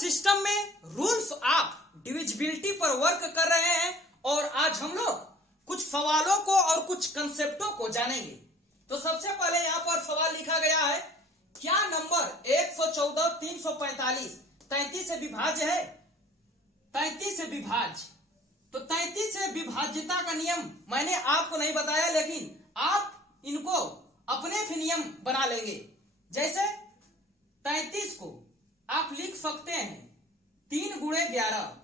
System में rules of divisibility पर work कर रहे हैं और आज हम लोग कुछ सवालों को और कुछ कंसेप्टों को जानेंगे। तो सबसे पहले यहाँ पर सवाल लिखा गया है, क्या नंबर 114, 345 33 से विभाज्य है? 33 से विभाज्य, तो 33 से विभाज्यता का नियम मैंने आपको नहीं बताया, लेकिन आप इनको अपने भी नियम बना लेंगे। जैसे 33 को आप लिख सकते हैं 3 गुणे 11,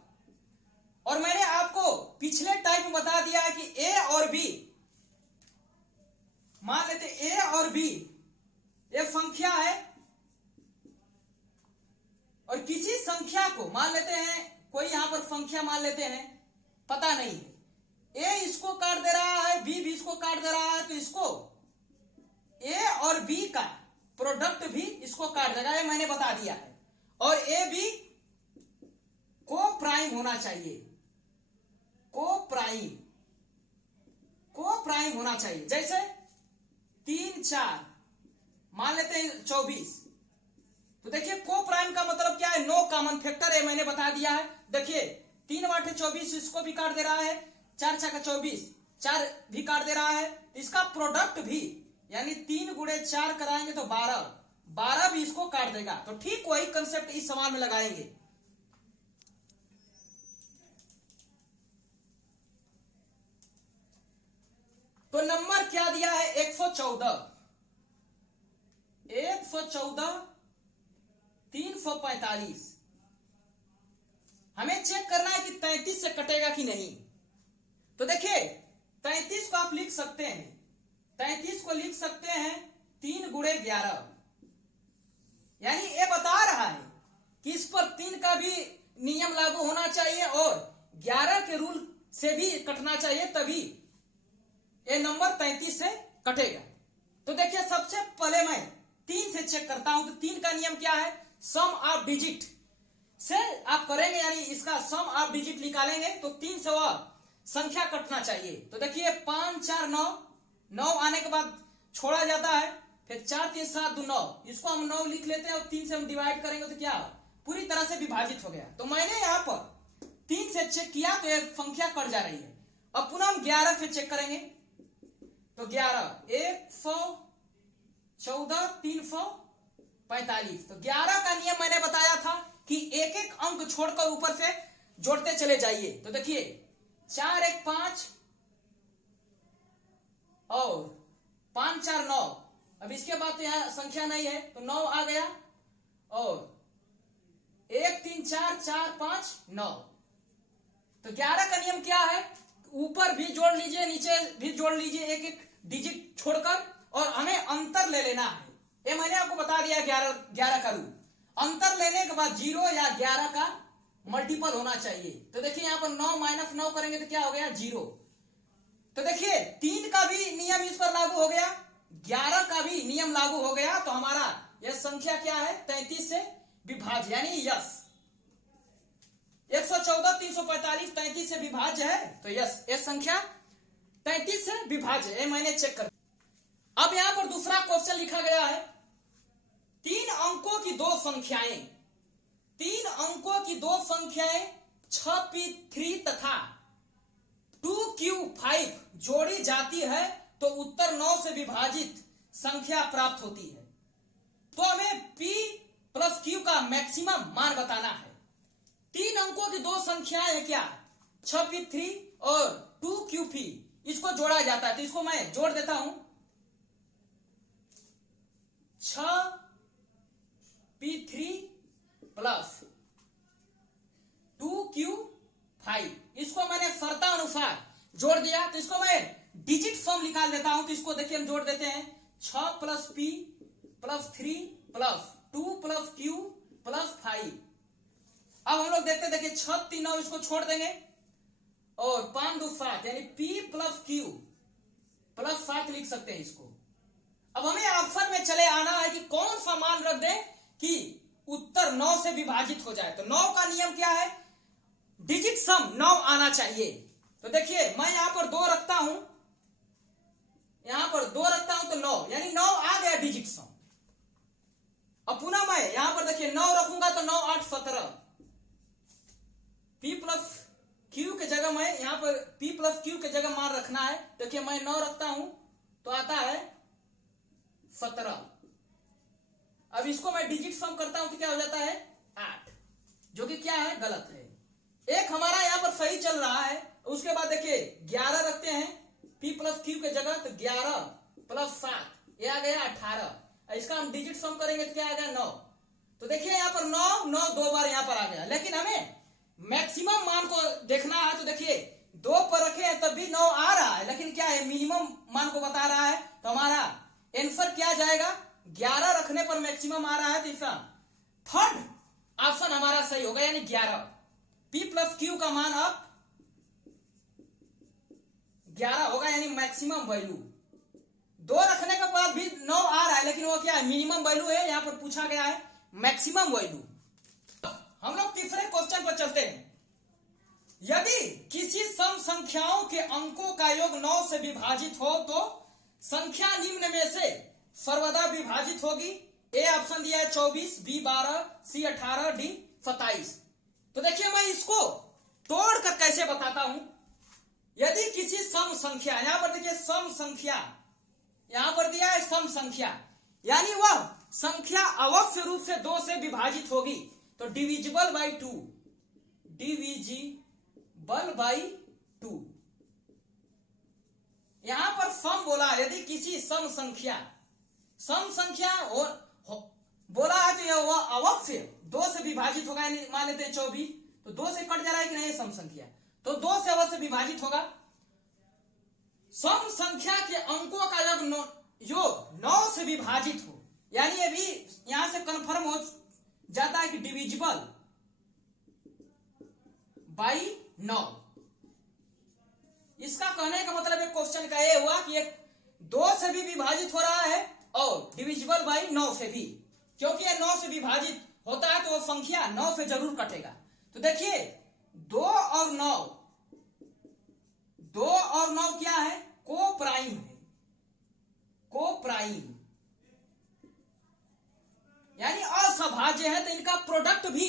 और मैंने आपको पिछले टाइप में बता दिया है कि ए और बी, मान लेते ए और बी ये संख्या है, और किसी संख्या को मान लेते हैं, कोई यहां पर संख्या मान लेते हैं, पता नहीं है, ए इसको काट दे रहा है, बी भी इसको काट दे रहा है, तो इसको ए और बी का प्रोडक्ट भी इसको काट देगा, ये मैंने बता दिया है। और ए बी को प्राइम होना चाहिए, को प्राइम होना चाहिए। जैसे 3 4 मान लेते हैं 24, तो देखिए को प्राइम का मतलब क्या है, नो कॉमन फैक्टर है, मैंने बता दिया है। देखिए 3 8 24, इसको भी काट दे रहा है, 4 6 24, 4 भी काट दे रहा है, इसका प्रोडक्ट भी यानी 3 गुणे 4 कराएंगे तो 12 भी इसको काट देगा। तो ठीक वही कंसेप्ट इस सवाल में लगाएंगे। तो नंबर क्या दिया है, 114 345। हमें चेक करना है कि 33 से कटेगा कि नहीं। तो देखिए 33 को आप लिख सकते हैं, 33 को लिख सकते हैं 3 गुणे 11, यानी ये बता रहा है कि इस पर 3 का भी नियम लागू होना चाहिए और 11 के रूल से भी कटना चाहिए, तभी ये नंबर 33 से कटेगा। तो देखिए सबसे पहले मैं 3 से चेक करता हूं। तो 3 का नियम क्या है, सम ऑफ डिजिट से आप करेंगे, यानी इसका सम ऑफ डिजिट निकालेंगे तो 3 से वह संख्या कटना चाहिए। तो देखिए 5 4 9 आने के बाद छोड़ा जाता है, फिर 4 3 7 2 9, इसको हम 9 लिख लेते हैं और 3 से हम डिवाइड करेंगे तो क्या पूरी तरह से विभाजित हो गया। तो मैंने यहाँ पर 3 से चेक किया तो एक संख्या कट जा रही है। अब पुनः हम 11 से चेक करेंगे, तो 11 114 345। तो 11 का नियम मैंने बताया था कि एक एक अंक छोड़कर ऊपर से जोड़ते चले जाइए। तो देखिए 4 1 5 और 5 4 9, अब इसके बाद यहां संख्या नहीं है तो 9 आ गया, और 1 3 4 4 5 9। तो 11 का नियम क्या है, ऊपर भी जोड़ लीजिए नीचे भी जोड़ लीजिए, एक एक डिजिट छोड़कर, और हमें अंतर ले लेना है। ये मैंने आपको बता दिया 11 का रूल। अंतर लेने के बाद 0 या 11 का मल्टीपल होना चाहिए। तो देखिए यहाँ पर 9 - 9 करेंगे तो क्या हो गया, 0। तो देखिए 3 का भी नियम इस पर लागू हो गया, 11 का भी नियम लागू हो गया। तो हमारा यह संख्या क्या है, 33 से विभाज्य, यानी यस। 114 345 33 से विभाज्य है, तो यस यह संख्या 33 से विभाज्य है, मैंने चेक कर। अब यहां पर दूसरा क्वेश्चन लिखा गया है, 3 अंकों की 2 संख्याएं 6p3 तथा 2q5 जोड़ी जाती है तो उत्तर 9 से विभाजित संख्या प्राप्त होती है। तो हमें p प्लस q का मैक्सिमम मान बताना है। 3 अंकों की 2 संख्याएं है क्या, 6p3 और 2q5, इसको जोड़ा जाता है। तो इसको मैं जोड़ देता हूं, 6p3 प्लस 2q5, इसको मैंने शर्तानुसार जोड़ दिया। तो इसको मैं डिजिट सम निकाल देता हूं। तो इसको देखिए हम जोड़ देते हैं, 6 plus p plus 3 plus 2 plus q plus 5। अब हम लोग देखिए 6 3 9, इसको छोड़ देंगे, और 5 2 7, यानी p प्लस q प्लस 7 लिख सकते हैं इसको। अब हमें ऑप्शन में चले आना है कि कौन सा मान रख दें कि उत्तर 9 से विभाजित हो जाए। तो 9 का नियम क्या है, डिजिट सम 9 आना चाहिए। तो देखिए मैं यहां पर 2 रखता हूं, तो 9, यानी 9 आ डिजिट सम। अब पुनः मैं यहां पर देखिए 9 रखूंगा तो 9 8 17, जगह मैं यहाँ पर p प्लस क्यू के जगह मान रखना है। देखिए मैं 9 रखता हूं तो आता है 17। अब इसको मैं डिजिट सम करता हूं तो क्या हो जाता है 8, जो कि क्या है गलत है। एक हमारा यहाँ पर सही चल रहा है। उसके बाद देखिए 11 रखते हैं p प्लस क्यू के जगह, तो 11 प्लस 7 ये आ गया 18। इसका हम डिजिट सम करेंगे तो क्या आ गया 9। तो देखिए यहाँ पर 9 2 बार यहाँ पर आ गया, लेकिन हमें मैक्सिमम मान को देखना है। तो देखिए 2 पर रखे हैं तब भी 9 आ रहा है, लेकिन क्या है मिनिमम मान को बता रहा है। तो हमारा आंसर क्या जाएगा 11 रखने पर मैक्सिमम आ रहा है। तो इसका थर्ड ऑप्शन हमारा सही होगा, यानी 11। p प्लस क्यू का मान अब 11 होगा, यानी मैक्सिमम वैल्यू। 2 रखने के बाद भी 9 आ रहा है, लेकिन वो क्या है मिनिमम वैल्यू है। यहां पर पूछा गया है मैक्सिमम वैल्यू। हम लोग तीसरे क्वेश्चन पर चलते हैं। यदि किसी सम संख्याओं के अंकों का योग 9 से विभाजित हो तो संख्या निम्न में से सर्वदा विभाजित होगी। ए ऑप्शन दिया है 24, बी 12, सी 18, डी 27। तो देखिए मैं इसको तोड़कर कैसे बताता हूं। यदि किसी सम संख्या, यहां पर देखिए सम संख्या, यहां पर दिया है सम संख्या, यानी वह संख्या अवश्य रूप से 2 से विभाजित होगी। तो डिविजिबल बाई 2, डिविजिबल बाई 2। यहां पर सम बोला, यदि किसी सम संख्या बोला है तो यह वह अवश्य 2 से विभाजित होगा। यानी मान लेते हैं 24, तो 2 से कट जा रहा है कि नहीं सम संख्या, तो 2 से अवश्य विभाजित होगा। सम संख्या के अंकों का योग 9 से विभाजित हो, यानी ये भी यहां से कंफर्म हो जाता है कि डिविजिबल बाई 9। इसका कहने का मतलब एक क्वेश्चन का ये हुआ कि एक 2 से भी विभाजित हो रहा है और डिविजिबल बाई 9 से भी, क्योंकि ये 9 से विभाजित होता है तो वो संख्या 9 से जरूर कटेगा। तो देखिए 2 और 9 क्या है को प्राइम है, को प्राइम यानी असभाज्य है। तो इनका प्रोडक्ट भी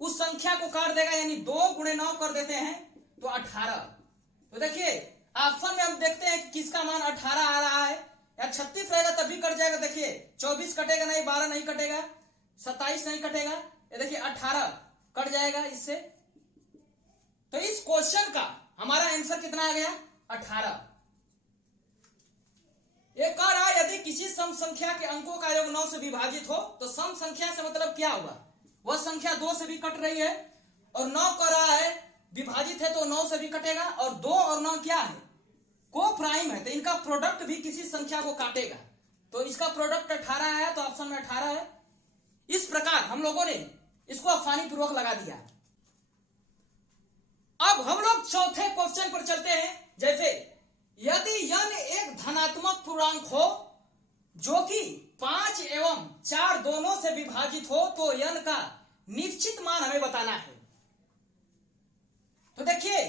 उस संख्या को काट देगा, यानी 2 गुणे 9 कर देते हैं तो 18। तो देखिए ऑप्शन में हम देखते हैं कि किसका मान 18 आ रहा है, या 36 रहेगा तब भी कट जाएगा। देखिए 24 कटेगा नहीं, 12 नहीं कटेगा, 27 नहीं कटेगा, ये देखिए 18 कट जाएगा इससे। तो इस क्वेश्चन का हमारा आंसर कितना आ गया 18। ये कह रहा है यदि किसी सम संख्या के अंकों का योग 9 से विभाजित हो तो सम संख्या से मतलब क्या हुआ, वह संख्या 2 से भी कट रही है और 9 कह रहा है विभाजित है तो 9 से भी कटेगा, और 2 और 9 क्या है को प्राइम है, तो इनका प्रोडक्ट भी किसी संख्या को काटेगा। तो इसका प्रोडक्ट 18 आया, तो ऑप्शन में 18 है। इस प्रकार हम लोगों ने इसको आसानी पूर्वक लगा दिया। अब हम लोग चौथे क्वेश्चन पर चलते हैं। जैसे यदि n एक धनात्मक पूर्णांक हो जो कि 5 एवं 4 दोनों से विभाजित हो तो n का निश्चित मान हमें बताना है। तो देखिए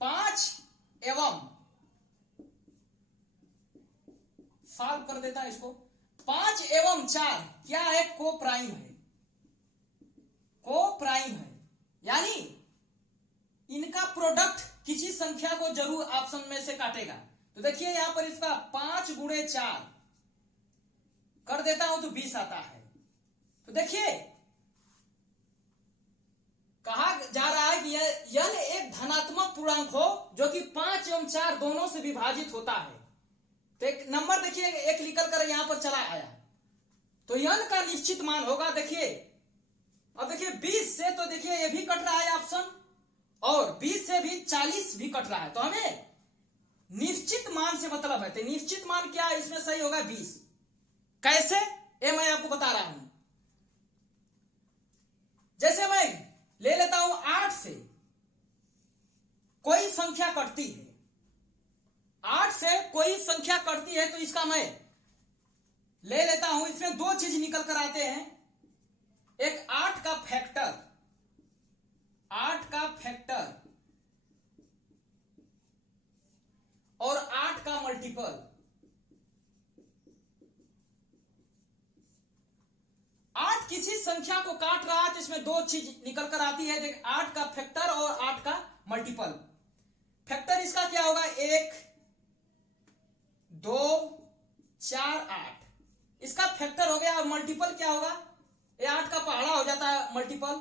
5 एवं सॉल्व कर देता है इसको। 5 एवं 4 क्या है को प्राइम है, को प्राइम है, यानी इनका प्रोडक्ट किसी संख्या को जरूर ऑप्शन में से काटेगा। तो देखिए यहां पर इसका 5 गुणे 4 कर देता हूं तो 20 आता है। तो देखिए कहा जा रहा है कि यह एक धनात्मक पूर्णांक हो जो कि 5 एवं 4 दोनों से विभाजित होता है। तो एक नंबर देखिए एक निकल कर यहां पर चला आया, तो n का निश्चित मान होगा। देखिए अब देखिए 20 से तो देखिए ये भी कट रहा है ऑप्शन, और 20 से भी 40 भी कट रहा है, तो हमें निश्चित मान से मतलब है। तो निश्चित मान क्या है इसमें सही होगा 20। कैसे ये मैं आपको बता रहा हूं। जैसे मैं ले लेता हूं 8 से कोई संख्या कटती है, 8 से कोई संख्या कटती है, तो इसका मैं ले लेता हूं। इसमें 2 चीज निकल कर आते हैं, एक 8 का फैक्टर, 8 का फैक्टर और 8 का मल्टीपल। 8 किसी संख्या को काट रहा है तो इसमें 2 चीज निकल कर आती है, देख 8 का फैक्टर और 8 का मल्टीपल। फैक्टर इसका क्या होगा, 1 2 4 8, इसका फैक्टर हो गया। और मल्टीपल क्या होगा, ये 8 का पहाड़ा हो जाता है मल्टीपल,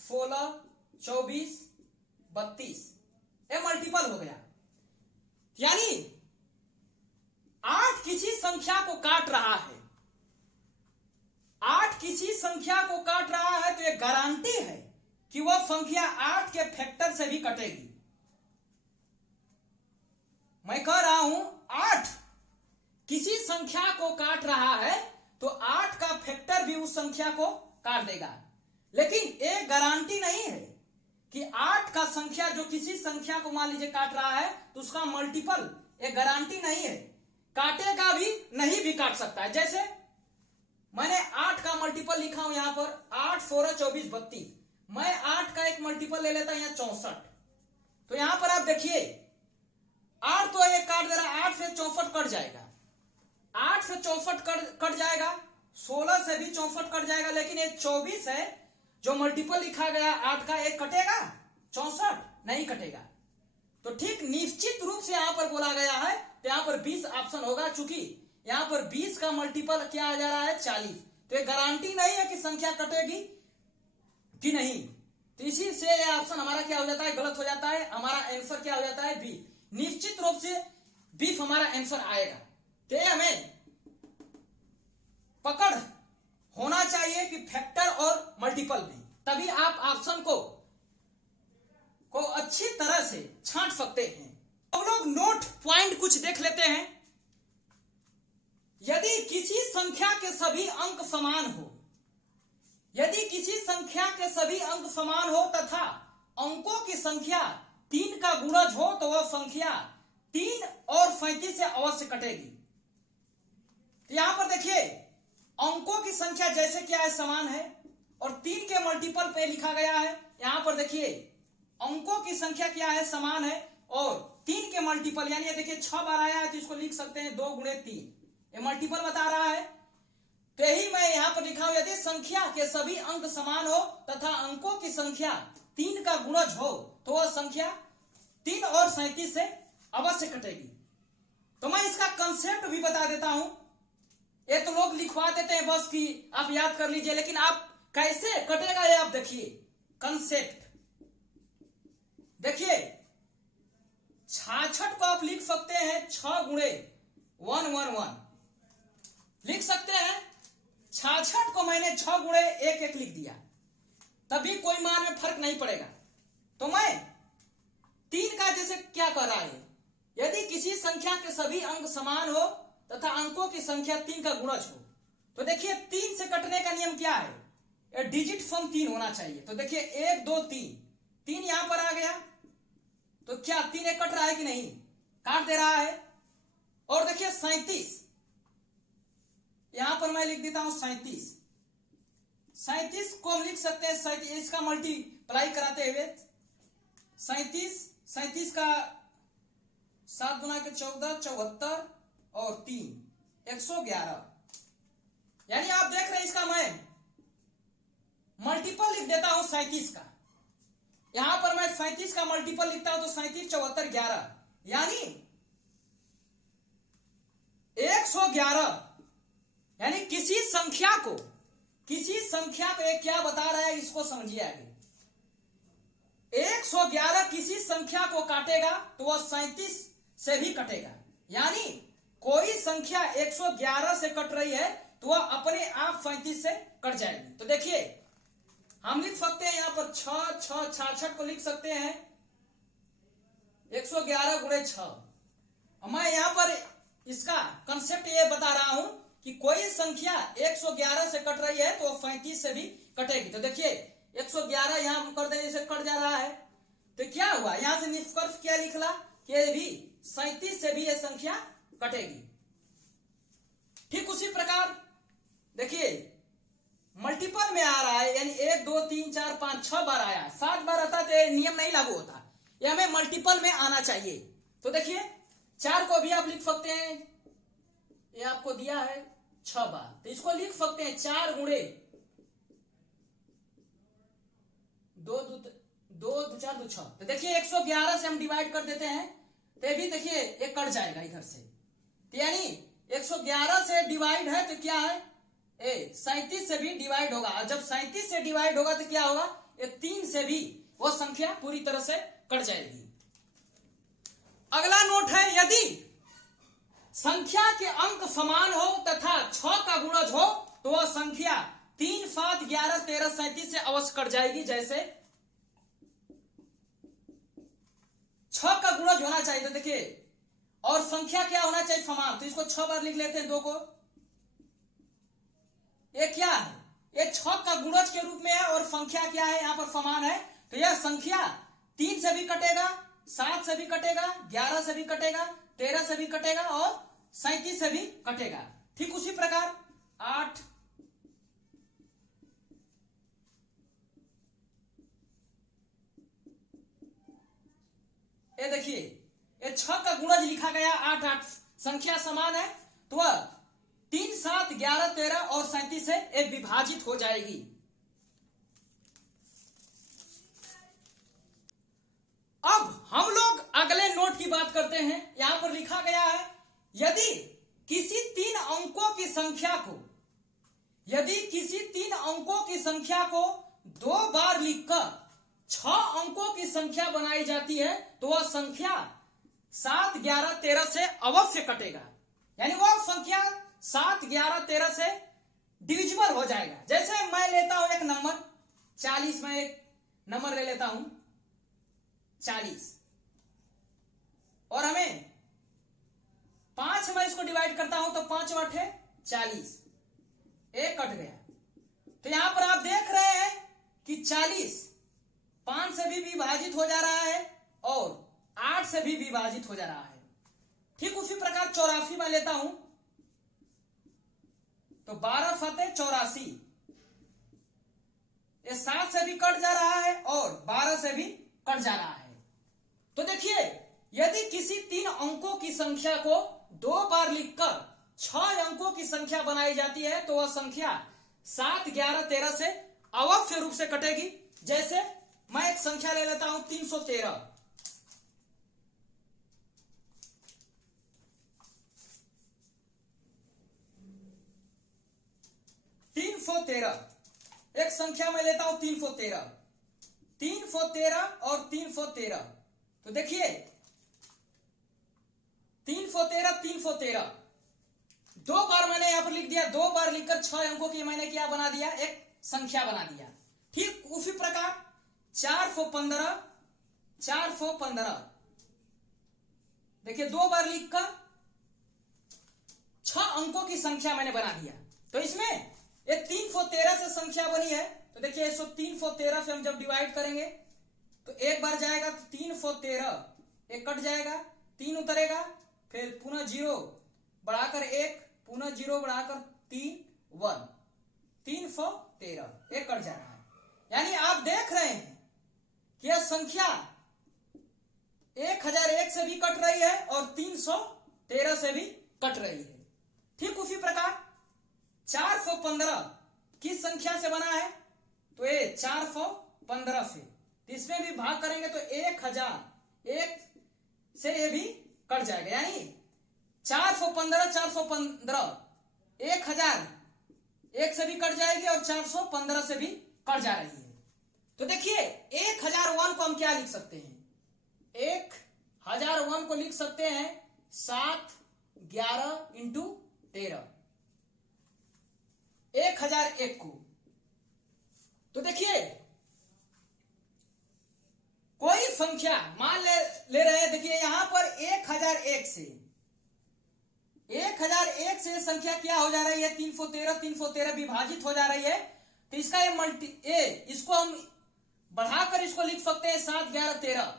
16 24 32, ये मल्टीपल हो गया। यानी 8 किसी संख्या को काट रहा है, 8 किसी संख्या को काट रहा है, तो ये गारंटी है कि वह संख्या 8 के फैक्टर से भी कटेगी। मैं कह रहा हूं 8 किसी संख्या को काट रहा है तो 8 का फैक्टर भी उस संख्या को काट देगा। लेकिन एक गारंटी नहीं है कि 8 का संख्या जो किसी संख्या को मान लीजिए काट रहा है तो उसका मल्टीपल, एक गारंटी नहीं है, काटेगा भी नहीं भी काट सकता है। जैसे मैंने 8 का मल्टीपल लिखा हूं यहां पर, 8 16 24 32, मैं 8 का एक मल्टीपल ले लेता हूं यहां 64, तो यहां पर आप देखिए 8 तो ये काट दे रहा है, 8 से 64 कट जाएगा, 8 से 64 कट जाएगा, 16 से भी 64 कट जाएगा, लेकिन ये 24 है जो मल्टीपल लिखा गया 8 का, एक कटेगा, 64 नहीं कटेगा। तो ठीक निश्चित रूप से यहां पर बोला गया है, तो यहां पर 20 ऑप्शन होगा, चूंकि यहां पर 20 का मल्टीपल क्या आ जा रहा है 40, तो ये गारंटी नहीं है कि संख्या कटेगी कि नहीं। तो इसी से ये ऑप्शन हमारा क्या हो जाता है, गलत हो जाता है। हमारा आंसर क्या हो जाता है, बी। निश्चित रूप से बी हमारा आंसर आएगा। तो हमें पकड़ होना चाहिए कि फैक्टर और मल्टीपल में, तभी आप ऑप्शन को अच्छी तरह से छांट सकते हैं। हम लोग नोट पॉइंट कुछ देख लेते हैं। यदि किसी संख्या के सभी अंक समान हो, यदि किसी संख्या के सभी अंक समान हो तथा अंकों की संख्या 3 का गुणज हो, तो वह संख्या 3 और 37 से अवश्य कटेगी। तो यहां पर देखिए अंकों की संख्या जैसे क्या है, समान है, और 3 के मल्टीपल पे लिखा गया है। यहां पर देखिए अंकों की संख्या क्या है, समान है, और 3 के मल्टीपल यानी देखिए 6 बार आया है, तो इसको लिख सकते हैं 2 गुणे 3, ये मल्टीपल बता रहा है। तो यही मैं यहां पर लिखा हूं, यदि संख्या के सभी अंक समान हो तथा अंकों की संख्या 3 का गुणज हो, तो वह संख्या 3 और 37 से अवश्य कटेगी। तो मैं इसका कंसेप्ट भी बता देता हूं। ये तो लोग लिखवा देते हैं बस कि आप याद कर लीजिए, लेकिन आप कैसे कटेगा ये आप देखिए। कंसेप्ट देखिए, 66 को आप लिख सकते हैं 6 गुणे 111 लिख सकते हैं। 66 को मैंने 6 गुणे 1 लिख दिया, तभी कोई मान में फर्क नहीं पड़ेगा। तो मैं 3 का जैसे क्या कर रहा है, यदि किसी संख्या के सभी अंक समान हो तथा अंकों की संख्या 3 का गुणज हो, तो देखिए 3 से कटने का नियम क्या है, डिजिट फॉर्म 3 होना चाहिए। तो देखिए 1 2 3 यहां पर आ गया, तो क्या 3 एक कट रहा है कि नहीं, काट दे रहा है। और देखिए 37, यहां पर मैं लिख देता हूं 37 को हम लिख सकते हैं 37, इसका मल्टीप्लाई कराते हुए 37 का 7 गुना के 14 74 और 3 111, यानी आप देख रहे हैं इसका मैं मल्टीपल लिख देता हूं 37 का। यहां पर मैं 37 का मल्टीपल लिखता हूं तो 37 74 11, यानी 111, यानी किसी संख्या को एक क्या बता रहा है, इसको समझिए आगे। 111 किसी संख्या को काटेगा तो वह 37 से भी कटेगा, यानी कोई संख्या 111 से कट रही है तो वह अपने आप 37 से कट जाएगी। तो देखिए हम लिख सकते हैं यहां पर 6 6 66 को लिख सकते हैं 111 गुणे 6। मैं यहां पर इसका कंसेप्ट ये बता रहा हूं कि कोई संख्या 111 से कट रही है तो 35 से भी कटेगी। तो देखिए 111 यहां कर देने से कट जा रहा है, तो क्या हुआ, यहां से निष्कर्ष क्या निकला कि भी 37 से भी यह संख्या कटेगी। ठीक उसी प्रकार देखिए मल्टीपल में आ रहा है, यानी 1 2 3 4 5 6 बार आया, 7 बार आता तो नियम नहीं लागू होता, यह हमें मल्टीपल में आना चाहिए। तो देखिए 4 को भी आप लिख सकते हैं, ये आपको दिया है 6 बार, तो इसको लिख सकते हैं 4 गुणे दो दो चार दो छह, तो देखिए 111 से हम डिवाइड कर देते हैं तो भी देखिए ये कट जाएगा इधर से, तो यानी 111 से डिवाइड है तो क्या है 37 से भी डिवाइड होगा, और जब 37 से डिवाइड होगा तो क्या होगा ये 3 से भी वो संख्या पूरी तरह से कट जाएगी। अगला नोट है, यदि संख्या के अंक समान हो तथा 6 का गुणज हो तो वह संख्या 3, 7, 11, 13, 37 से अवश्य कट जाएगी। जैसे 6 का गुणज होना चाहिए, तो देखिए और संख्या क्या होना चाहिए समान, तो इसको 6 बार लिख लेते हैं 2 को। ये क्या है, ये 6 का गुणज के रूप में है और संख्या क्या है यहां पर समान है, तो यह संख्या 3 से भी कटेगा, 7 से भी कटेगा, 11 से भी कटेगा, 13 से भी कटेगा और 37 से भी कटेगा। ठीक उसी प्रकार 8, ये देखिए ये 6 का गुणज लिखा गया 8, 8 संख्या समान है तो वह 3, 7, 11, 13 और 37 से एक विभाजित हो जाएगी। अब हम लोग अगले नोट की बात करते हैं। यहां पर लिखा गया है, यदि किसी 3 अंकों की संख्या को, यदि किसी 3 अंकों की संख्या को 2 बार लिखकर 6 अंकों की संख्या बनाई जाती है तो वह संख्या 7, 11, 13 से अवश्य कटेगा, यानी वह संख्या 7, 11, 13 से डिविजिबल हो जाएगा। जैसे मैं लेता हूं एक नंबर 40, मैं एक नंबर ले लेता हूं 40 और हमें 5 में इसको डिवाइड करता हूं तो 5 और 8 40, एक कट गया। तो यहां पर आप देख रहे हैं कि 40 5 से भी विभाजित हो जा रहा है और 8 से भी विभाजित हो जा रहा है। ठीक उसी प्रकार 84 में लेता हूं तो 12 फते 84, ये 7 से भी कट जा रहा है और 12 से भी कट जा रहा है। तो देखिए यदि किसी 3 अंकों की संख्या को 2 बार लिखकर 6 अंकों की संख्या बनाई जाती है तो वह संख्या 7, 11, 13 से अवश्य रूप से कटेगी। जैसे मैं एक संख्या ले लेता हूं 313, एक संख्या मैं लेता हूं 313 और 313, तो देखिए 313 2 बार मैंने यहां पर लिख दिया, 2 बार लिखकर 6 अंकों की मैंने क्या बना दिया, एक संख्या बना दिया। ठीक उसी प्रकार 415 देखिए 2 बार लिखकर 6 अंकों की संख्या मैंने बना दिया। तो इसमें ये 313 से संख्या बनी है, तो देखिए 313 से हम जब डिवाइड करेंगे तो एक बार जाएगा तो 313, एक कट जाएगा, 3 उतरेगा, फिर पुनः 0 बढ़ाकर 1, पुनः 0 बढ़ाकर 3, 1, 313, एक कट जा रहा है। यानी आप देख रहे हैं कि यह संख्या 1001 से भी कट रही है और 313 से भी कट रही है। ठीक उसी प्रकार 415 किस संख्या से बना है, तो ये 415 से, इसमें भी भाग करेंगे तो 1001 से ये भी कट जाएगा, यानी 415 1001 से भी कट जाएगी और 415 से भी कट जा रही है। तो देखिए 1001 को हम क्या लिख सकते हैं, 1001 को लिख सकते हैं 7, 11 इंटू 13, 1001 को। तो देखिए कोई संख्या मान ले रहे हैं, देखिए यहां पर 1001 से संख्या क्या हो जा रही है, 313 विभाजित हो जा रही है, तो इसका ये इसको हम बढ़ाकर इसको लिख सकते हैं 7, 11, 13।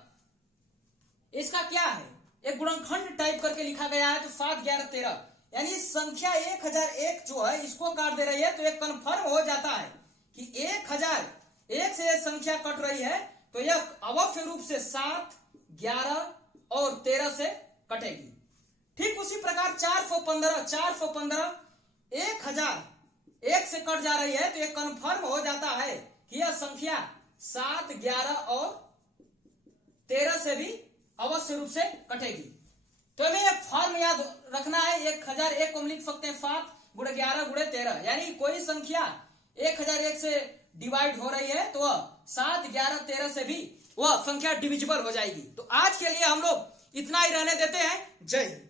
इसका क्या है, एक गुणनखंड टाइप करके लिखा गया है, तो 7, 11, 13, यानी संख्या 1001 जो है इसको काट दे रही है, तो एक कन्फर्म हो जाता है कि 1001 से यह संख्या कट रही है, तो यह अवश्य रूप से 7, 11 और 13 से कटेगी। ठीक उसी प्रकार 415 1001 से कट जा रही है, तो यह कन्फर्म हो जाता है कि यह संख्या 7, 11 और 13 से भी अवश्य रूप से कटेगी। तो हमें ये फॉर्म याद रखना है। 1001 को हम लिख सकते हैं 7 गुणे 11 गुणे 13, यानी कोई संख्या 1001 से डिवाइड हो रही है तो वह 7, 11, 13 से भी वह संख्या डिविजिबल हो जाएगी। तो आज के लिए हम लोग इतना ही रहने देते हैं। जय हिंद।